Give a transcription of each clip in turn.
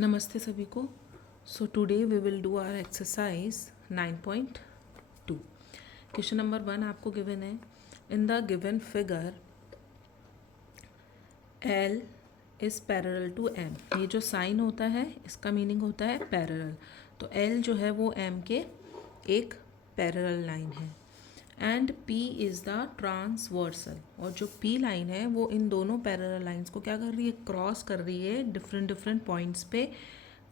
नमस्ते सभी को। So today we will do our exercise 9.2। Question number 1 आपको गिवन है। In the given figure L is parallel to M। ये जो साइन होता है इसका मीनिंग होता है पैरेलल। तो L जो है वो M के एक पैरेलल लाइन है and P is the transversal. और जो P लाइन है वो इन दोनों पैरेलल लाइंस को क्या कर रही है, क्रॉस कर रही है, डिफरेंट पॉइंट्स पे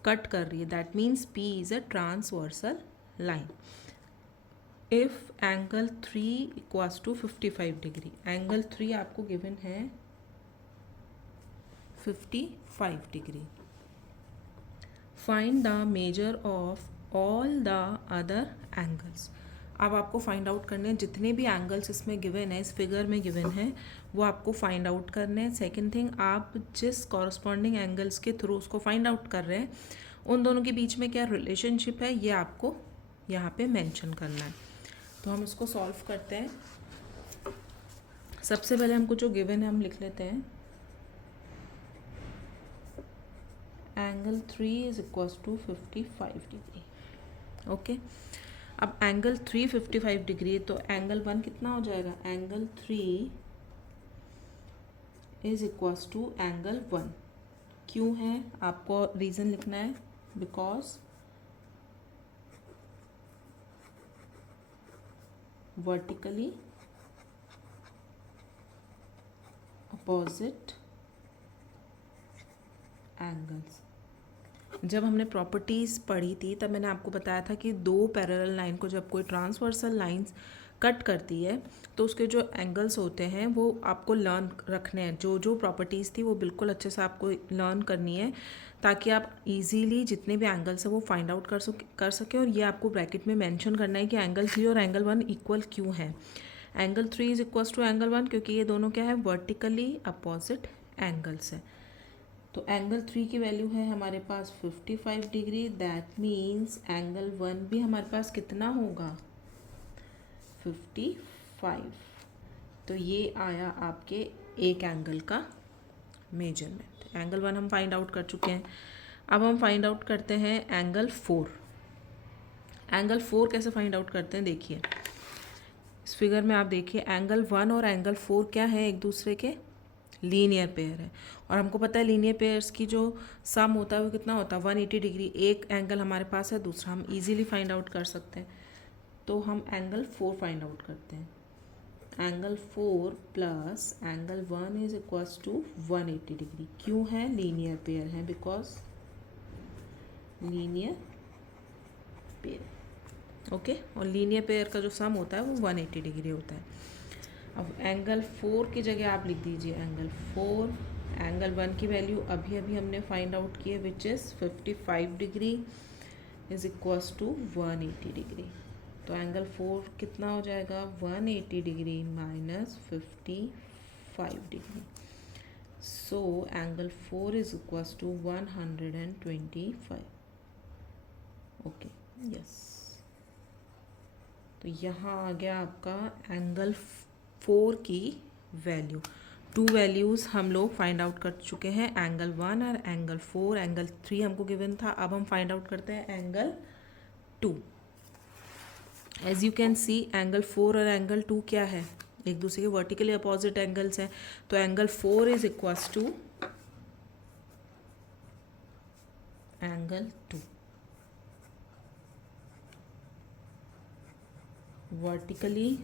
कट कर रही है। That means P is a transversal line. If angle 3 equals to 55 degree, angle 3 आपको गिवन है 55 degree. Find the measure of all the other angles. अब आपको फाइंड आउट करने हैं जितने भी एंगल्स इसमें गिवन है, इस फिगर में गिवन है, वो आपको फाइंड आउट करने हैं। सेकेंड थिंग, आप जिस कॉरस्पॉन्डिंग एंगल्स के थ्रू उसको फाइंड आउट कर रहे हैं उन दोनों के बीच में क्या रिलेशनशिप है ये आपको यहाँ पे मेंशन करना है। तो हम इसको सॉल्व करते हैं। सबसे पहले हमको जो गिवन है हम लिख लेते हैं। Angle 3 is equals to 55 degree. Okay, अब एंगल 3 55 डिग्री है तो एंगल 1 कितना हो जाएगा, angle 3 is equals to angle 1। क्यों है आपको रीज़न लिखना है, बिकॉज वर्टिकली अपोजिट एंगल्स। जब हमने प्रॉपर्टीज़ पढ़ी थी तब मैंने आपको बताया था कि दो पैरेलल लाइन को जब कोई ट्रांसवर्सल लाइंस कट करती है तो उसके जो एंगल्स होते हैं वो आपको लर्न रखने हैं। जो जो प्रॉपर्टीज़ थी वो बिल्कुल अच्छे से आपको लर्न करनी है ताकि आप इजीली जितने भी एंगल्स हैं वो फाइंड आउट कर सके। और ये आपको ब्रैकेट में मेंशन करना है कि एंगल 3 और एंगल 1 इक्वल क्यों है। Angle 3 is equals to angle 1 क्योंकि ये दोनों क्या है, वर्टिकली अपोजिट एंगल्स है। तो एंगल 3 की वैल्यू है हमारे पास 55 डिग्री। दैट मीन्स एंगल 1 भी हमारे पास कितना होगा, 55। तो ये आया आपके एक एंगल का मेजरमेंट। एंगल 1 हम फाइंड आउट कर चुके हैं। अब हम फाइंड आउट करते हैं एंगल 4। एंगल 4 कैसे फाइंड आउट करते हैं, देखिए इस फिगर में आप देखिए एंगल 1 और एंगल 4 क्या है, एक दूसरे के लीनियर पेयर है। और हमको पता है लीनियर पेयर्स की जो सम होता है वो कितना होता है, 180 डिग्री। एक एंगल हमारे पास है, दूसरा हम इजीली फाइंड आउट कर सकते हैं। तो हम एंगल 4 फाइंड आउट करते हैं। Angle 4 plus angle 1 is equals to 180 degree. क्यों है, लीनियर पेयर है, बिकॉज लीनियर पेयर। ओके, और लीनियर पेयर का जो सम होता है वो 180 डिग्री होता है। अब एंगल 4 की जगह आप लिख दीजिए एंगल 4। एंगल 1 की वैल्यू अभी अभी हमने फाइंड आउट की है which is 55 degree is equals to 180 degree. तो एंगल 4 कितना हो जाएगा, 180 degree minus 55 degree. So angle 4 is equals to 125। Okay, yes. तो यहाँ आ गया आपका एंगल 4 की वैल्यू। टू वैल्यूज़ हम लोग फाइंड आउट कर चुके हैं, एंगल 1 और एंगल 4। एंगल 3 हमको गिवन था। अब हम फाइंड आउट करते हैं angle 2। As you can see angle 4 और एंगल 2 क्या है, एक दूसरे के वर्टिकली अपोजिट एंगल्स हैं। तो angle 4 is equals to angle 2 vertically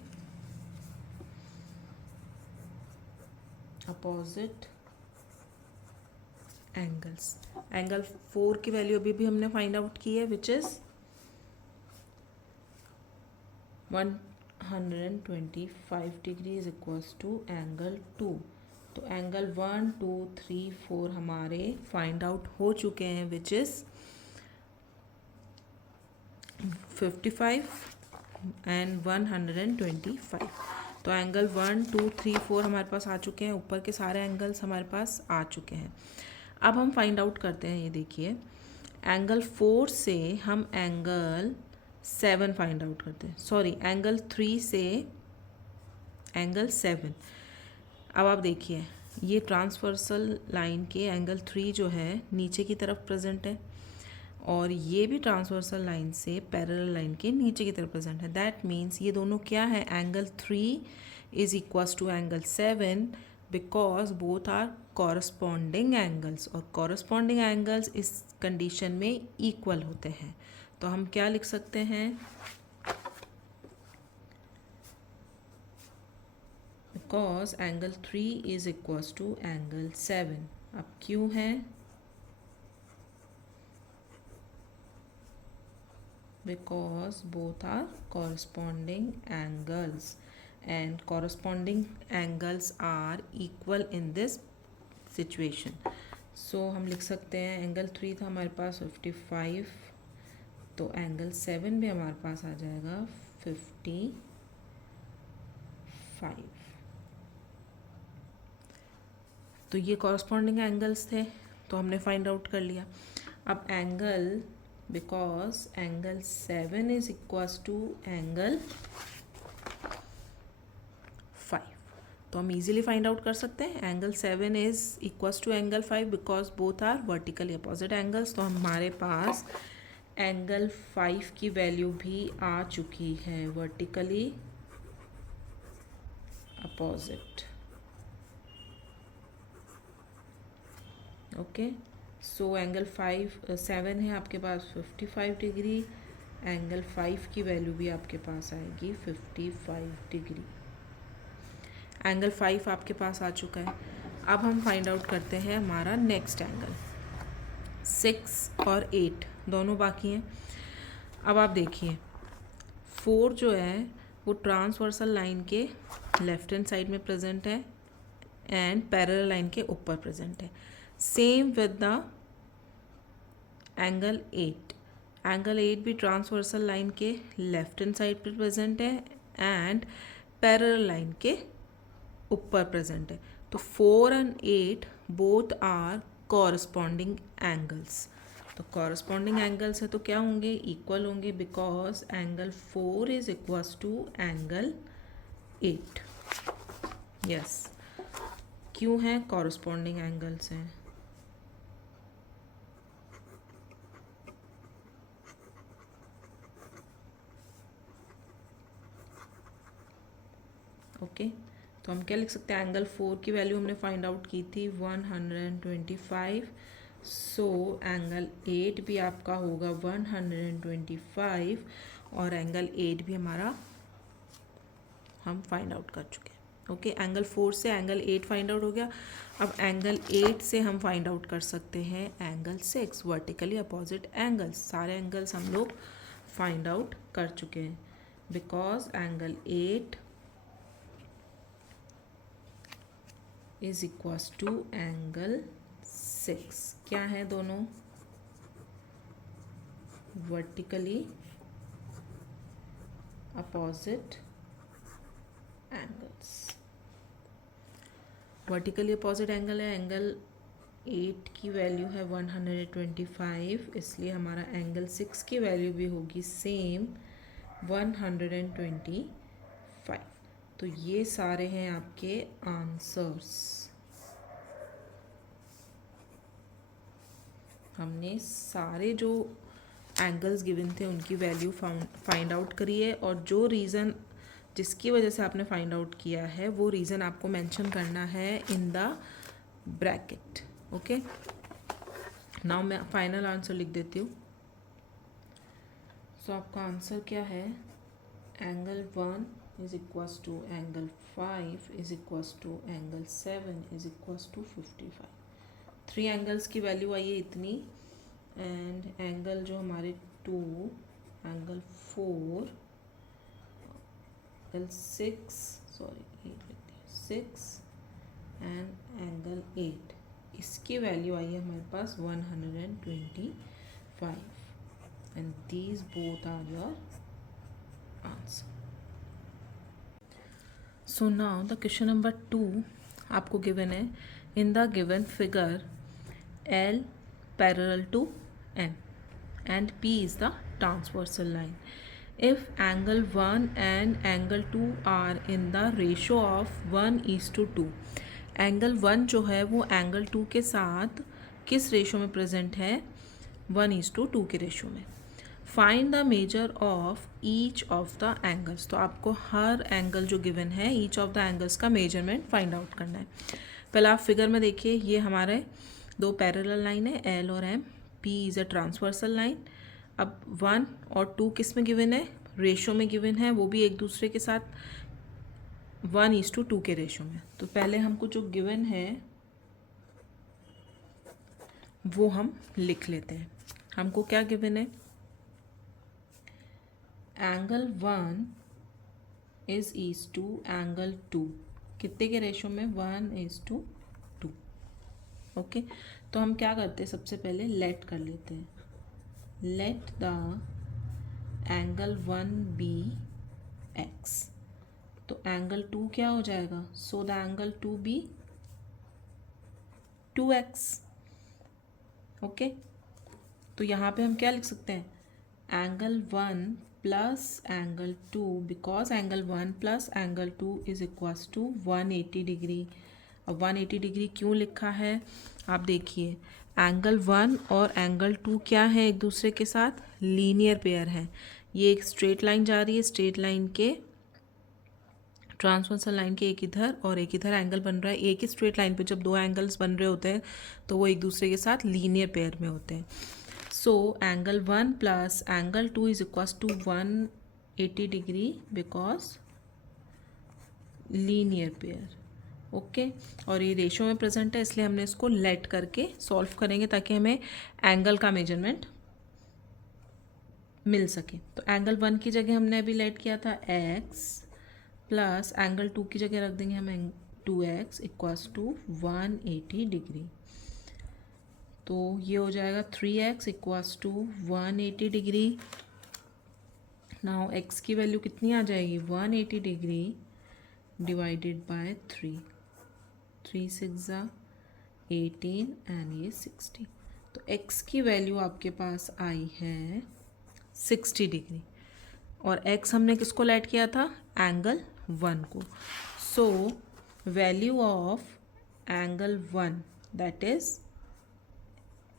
opposite angles. Angle 4 की वैल्यू अभी भी हमने फाइंड आउट की है which is 125 degree is equals to angle 2। तो एंगल 1 2 3 4 हमारे फाइंड आउट हो चुके हैं विच इज़ 55 एंड 125। तो एंगल 1 2 3 4 हमारे पास आ चुके हैं, ऊपर के सारे एंगल्स हमारे पास आ चुके हैं। अब हम फाइंड आउट करते हैं, ये देखिए एंगल 4 से हम एंगल 7 फाइंड आउट करते हैं, सॉरी एंगल 3 से एंगल 7। अब आप देखिए ये ट्रांसवर्सल लाइन के एंगल 3 जो है नीचे की तरफ प्रेजेंट है और ये भी ट्रांसवर्सल लाइन से पैरेलल लाइन के नीचे की तरफ प्रेजेंट है। दैट मीन्स ये दोनों क्या है, angle 3 is equals to angle 7 because both are corresponding angles, और कॉरस्पॉन्डिंग एंगल्स इस कंडीशन में इक्वल होते हैं। तो हम क्या लिख सकते हैं, because angle 3 is equals to angle 7। अब क्यों है, because both are corresponding angles and corresponding angles are equal in this situation. So हम लिख सकते हैं एंगल 3 था हमारे पास 55, तो एंगल 7 भी हमारे पास आ जाएगा 55। तो ये कॉरस्पॉन्डिंग एंगल्स थे, तो हमने फाइंड आउट कर लिया। अब angle, because angle 7 is equals to angle 5, तो हम easily find out कर सकते हैं angle 7 is equals to angle 5 because both are vertically opposite angles। तो हमारे पास एंगल 5 की वैल्यू भी आ चुकी है, vertically opposite। Okay, so angle 7 है आपके पास 55 डिग्री, एंगल 5 की वैल्यू भी आपके पास आएगी 55 डिग्री। एंगल 5 आपके पास आ चुका है। अब हम फाइंड आउट करते हैं हमारा नेक्स्ट एंगल। 6 और 8 दोनों बाकी हैं। अब आप देखिए 4 जो है वो ट्रांसवर्सल लाइन के लेफ्ट हैंड साइड में प्रेजेंट है एंड पैरेलल लाइन के ऊपर प्रेजेंट है। Same with the angle 8। Angle 8 भी ट्रांसवर्सल लाइन के लेफ्ट हैंड साइड पर प्रेजेंट है एंड पैरेलल लाइन के ऊपर प्रेजेंट है। तो 4 and 8 both are corresponding angles. तो कॉरस्पॉन्डिंग एंगल्स है तो क्या होंगे, इक्वल होंगे, because angle 4 is equals to angle 8। Yes, क्यों है, कॉरस्पॉन्डिंग एंगल्स हैं। ओके, तो हम क्या लिख सकते हैं, एंगल 4 की वैल्यू हमने फाइंड आउट की थी 125। सो एंगल 8 भी आपका होगा 125 और एंगल 8 भी हमारा हम फाइंड आउट कर चुके हैं। ओके, एंगल 4 से एंगल 8 फाइंड आउट हो गया। अब एंगल 8 से हम फाइंड आउट कर सकते हैं एंगल 6, वर्टिकली अपोजिट एंगल्स। सारे एंगल्स हम लोग फाइंड आउट कर चुके हैं, because angle 8 is equals to angle 6। क्या है दोनों, vertically opposite angles. Vertically opposite angle है, एंगल 8 की वैल्यू है 125, इसलिए हमारा एंगल 6 की वैल्यू भी होगी सेम 125। तो ये सारे हैं आपके आंसर्स। हमने सारे जो एंगल्स गिवन थे उनकी वैल्यू फाइंड आउट करी है, और जो रीज़न जिसकी वजह से आपने फाइंड आउट किया है वो रीज़न आपको मेंशन करना है in the bracket. Okay, now मैं फाइनल आंसर लिख देती हूँ। सो आपका आंसर क्या है, angle 1 is equals to angle 5 is equals to angle 7 is equals to 55। 3 angles की वैल्यू आई है इतनी, एंड एंगल जो हमारे 2, एंगल 4, एंगल 6 एंड एंगल 8, इसकी वैल्यू आई है हमारे पास 125 and these both are your answer. So now the question number 2 आपको गिवन है, in the given figure L parallel to N and P is the transversal line. If angle 1 and angle 2 are in the ratio of 1:2 angle 1 जो है वो angle 2 के साथ किस ratio में present है? 1:2 के रेशो में। Find the measure of each of the angles. तो आपको हर एंगल जो गिवन है ईच ऑफ द एंगल्स का मेजरमेंट फाइंड आउट करना है। पहले आप फिगर में देखिए, ये हमारे दो पैरेलल लाइन है एल और M, P is a transversal line. अब 1 और 2 किस में गिवन है? रेशो में गिवन है, वो भी एक दूसरे के साथ 1:2 के रेशो में। तो पहले हमको जो गिवन है वो हम लिख लेते हैं। हमको क्या गिवन है? एंगल 1 इज टू एंगल 2 कितने के रेशो में? 1:2। ओके, तो हम क्या करते हैं, सबसे पहले लेट कर लेते हैं। Let the angle 1 be x. तो एंगल 2 क्या हो जाएगा? So the angle 2 be 2x। Okay, तो यहाँ पे हम क्या लिख सकते हैं? Angle 1 plus angle 2, because angle 1 plus angle 2 is equals to 180 degree. अब 180 डिग्री क्यों लिखा है? आप देखिए, एंगल 1 और एंगल 2 क्या है? एक दूसरे के साथ लीनियर पेयर है। ये एक स्ट्रेट लाइन जा रही है, स्ट्रेट लाइन के ट्रांसवर्सल लाइन के एक इधर और एक इधर एंगल बन रहा है। एक ही स्ट्रेट लाइन पे जब दो एंगल्स बन रहे होते हैं तो वो एक दूसरे के साथ लीनियर पेयर में होते हैं। So angle 1 plus angle 2 is equals to 180 degree because linear pair. Okay, और ये रेशो में प्रेजेंट है इसलिए हमने इसको लेट करके सॉल्व करेंगे ताकि हमें एंगल का मेजरमेंट मिल सके। तो एंगल 1 की जगह हमने अभी लेट किया था x प्लस एंगल 2 की जगह रख देंगे हम 2x इक्वल्स टू 180 डिग्री। तो ये हो जाएगा 3x equals to 180 degree. Now x की वैल्यू कितनी आ जाएगी? 180 डिग्री डिवाइडेड बाय 3। 3 6 18 एंड ये 60। तो x की वैल्यू आपके पास आई है 60 डिग्री और x हमने किसको लेट किया था? एंगल 1 को। So value of angle 1 that is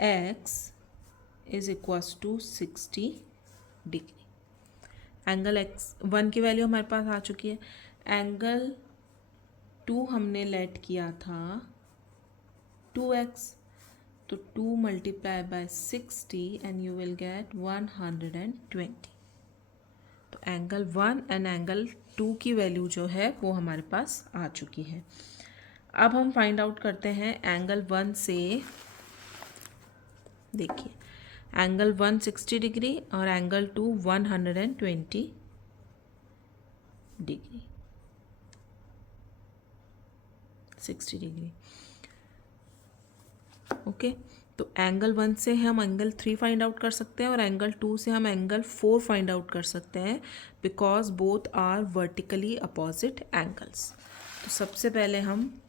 x is equals to 60 degree. Angle x1 की वैल्यू हमारे पास आ चुकी है। एंगल 2 हमने लेट किया था 2x, तो 2 multiply by 60 and you will get 120। तो एंगल 1 एंड एंगल 2 की वैल्यू जो है वो हमारे पास आ चुकी है। अब हम फाइंड आउट करते हैं एंगल 1 से। देखिए, एंगल 1 60 डिग्री और एंगल 2 120 डिग्री, 60 डिग्री। ओके, तो एंगल 1 से हम एंगल 3 फाइंड आउट कर सकते हैं और एंगल 2 से हम एंगल 4 फाइंड आउट कर सकते हैं because both are vertically opposite angles. तो सबसे पहले हम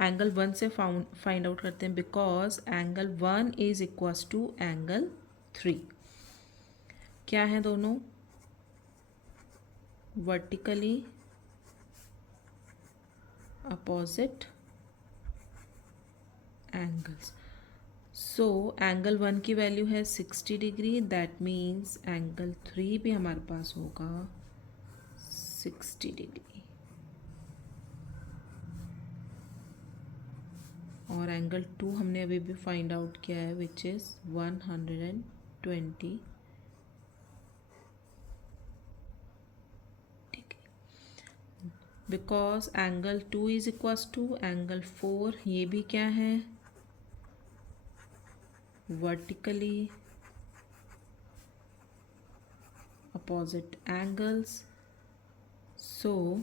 एंगल 1 से फाइंड आउट करते हैं because angle 1 is equals to angle 3। क्या है दोनों? Vertically opposite angles. So angle 1 की वैल्यू है 60 डिग्री, दैट मीन्स एंगल 3 भी हमारे पास होगा 60 डिग्री। और एंगल 2 हमने अभी भी फाइंड आउट किया है which is 120 degree. Because angle 2 is equals to angle 4, ये भी क्या है? Vertically opposite angles. So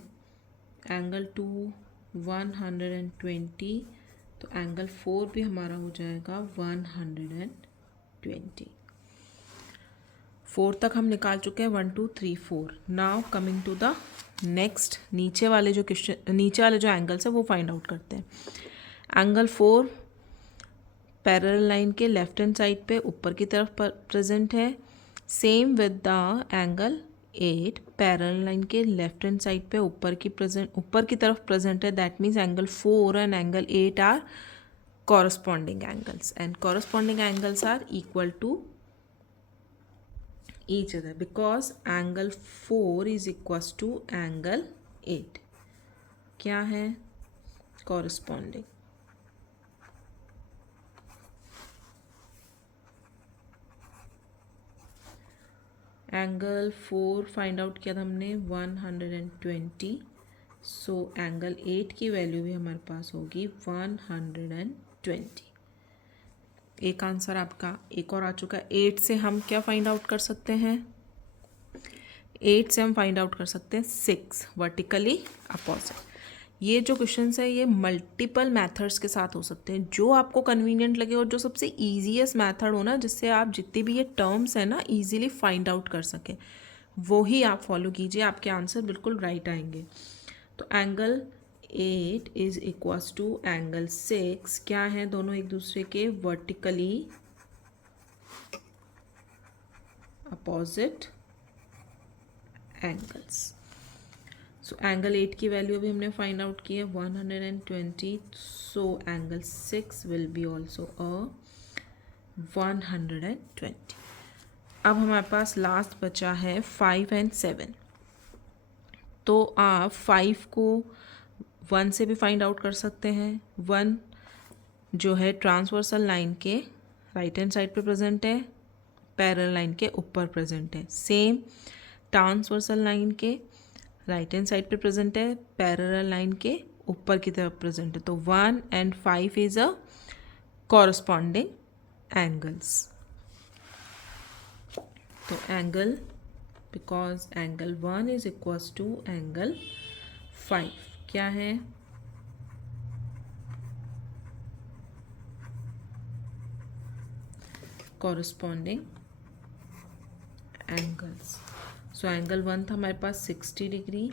angle 2 120, तो एंगल 4 भी हमारा हो जाएगा 120। 4 तक हम निकाल चुके हैं, 1 2 3 4। Now coming to the next, नीचे वाले जो एंगल्स है वो फाइंड आउट करते हैं। एंगल 4 पैरेलल लाइन के लेफ्ट हैंड साइड पे ऊपर की तरफ प्रेजेंट है, same with the angle 8 parallel line के लेफ्ट हैंड साइड पे ऊपर की तरफ प्रेजेंट है, that means angle 4 and angle 8 are corresponding angles and corresponding angles are equal to each other because angle 4 is equals to angle 8. क्या है corresponding? Angle 4 find out किया था हमने 120, सो एंगल 8 की वैल्यू भी हमारे पास होगी 120. एक आंसर आपका एक और आ चुका है. 8 से हम क्या फाइंड आउट कर सकते हैं? 8 से हम फाइंड आउट कर सकते हैं 6 वर्टिकली अपोजिट. ये जो क्वेश्चंस है ये मल्टीपल मेथड्स के साथ हो सकते हैं, जो आपको कन्वीनियंट लगे और जो सबसे ईजीएस्ट मेथड हो ना, जिससे आप जितनी भी ये टर्म्स हैं ना ईजीली फाइंड आउट कर सकें, वो ही आप फॉलो कीजिए, आपके आंसर बिल्कुल राइट आएंगे. तो angle 8 is equals to angle 6 क्या है? दोनों एक दूसरे के vertically opposite angles. So angle 8 की वैल्यू भी हमने फाइंड आउट की है 120, so angle 6 will be also a 120. अब हमारे पास लास्ट बचा है 5 एंड 7. तो आप 5 को 1 से भी फाइंड आउट कर सकते हैं. 1 जो है ट्रांसवर्सल लाइन के राइट हैंड साइड पे प्रेजेंट है, पैरेलल लाइन के ऊपर प्रेजेंट है. सेम ट्रांसवर्सल लाइन के राइट हैंड साइड पे प्रेजेंट है, पैरेलल लाइन के ऊपर की तरफ प्रेजेंट है. तो 1 and 5 is a corresponding angles. तो angle, because angle 1 is equals to angle 5 क्या है? Corresponding angles. सो एंगल 1 था हमारे पास 60 डिग्री,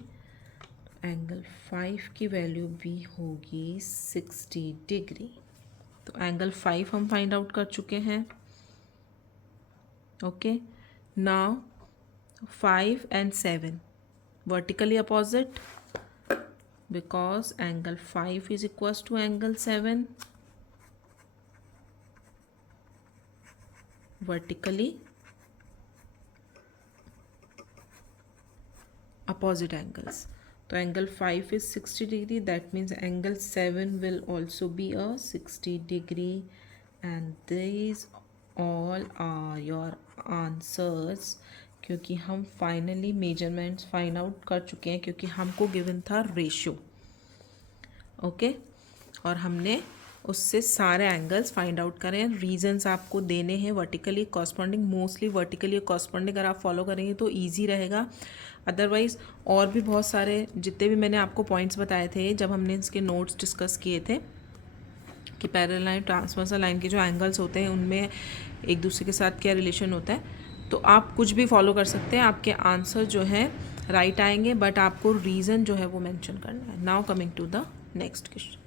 एंगल 5 की वैल्यू भी होगी 60 डिग्री. तो एंगल 5 हम फाइंड आउट कर चुके हैं. Okay, now 5 and 7 vertically opposite, because angle 5 is equals to angle 7 vertically opposite angles. So angle 5 is 60 degree, that means angle 7 will also be a 60 degree, and these all are your answers. क्योंकि हम finally measurements find out कर चुके हैं, क्योंकि हमको given था ratio. Okay, और हमने उससे सारे एंगल्स फाइंड आउट करें. रीजंस आपको देने हैं vertically corresponding, mostly vertically corresponding अगर आप फॉलो करेंगे तो ईजी रहेगा. अदरवाइज़ और भी बहुत सारे जितने भी मैंने आपको पॉइंट्स बताए थे जब हमने इसके नोट्स डिस्कस किए थे कि पैरेलल लाइन ट्रांसवर्सल लाइन के जो एंगल्स होते हैं उनमें एक दूसरे के साथ क्या रिलेशन होता है, तो आप कुछ भी फॉलो कर सकते हैं, आपके आंसर जो है राइट आएंगे, बट आपको रीज़न जो है वो मेंशन करना है. Now coming to the next question.